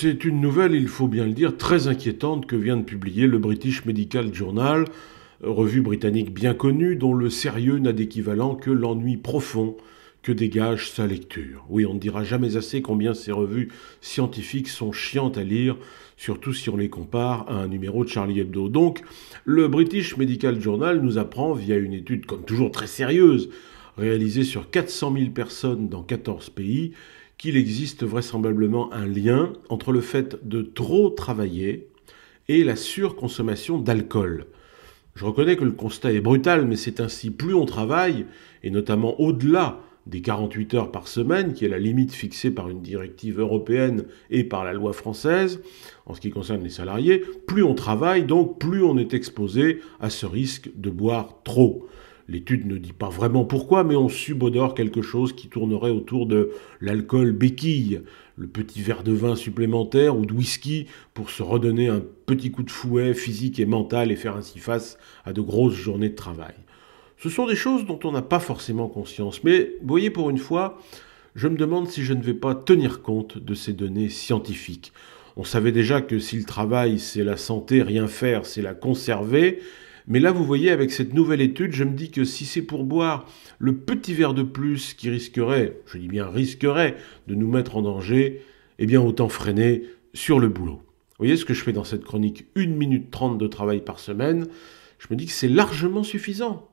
c'est une nouvelle, il faut bien le dire, très inquiétante que vient de publier le British Medical Journal, revue britannique bien connue, dont le sérieux n'a d'équivalent que l'ennui profond que dégage sa lecture. Oui, on ne dira jamais assez combien ces revues scientifiques sont chiantes à lire, surtout si on les compare à un numéro de Charlie Hebdo. Donc, le British Medical Journal nous apprend, via une étude comme toujours très sérieuse, réalisée sur 400 000 personnes dans 14 pays, qu'il existe vraisemblablement un lien entre le fait de trop travailler et la surconsommation d'alcool. Je reconnais que le constat est brutal, mais c'est ainsi, plus on travaille, et notamment au-delà des 48 heures par semaine, qui est la limite fixée par une directive européenne et par la loi française, en ce qui concerne les salariés, plus on travaille, donc plus on est exposé à ce risque de boire trop. L'étude ne dit pas vraiment pourquoi, mais on subodore quelque chose qui tournerait autour de l'alcool béquille, le petit verre de vin supplémentaire ou de whisky pour se redonner un petit coup de fouet physique et mental et faire ainsi face à de grosses journées de travail. Ce sont des choses dont on n'a pas forcément conscience, mais vous voyez, pour une fois, je me demande si je ne vais pas tenir compte de ces données scientifiques. On savait déjà que si le travail c'est la santé, rien faire c'est la conserver. Mais là, vous voyez, avec cette nouvelle étude, je me dis que si c'est pour boire le petit verre de plus qui risquerait, je dis bien risquerait, de nous mettre en danger, eh bien autant freiner sur le boulot. Vous voyez ce que je fais dans cette chronique, 1 minute 30 de travail par semaine, je me dis que c'est largement suffisant.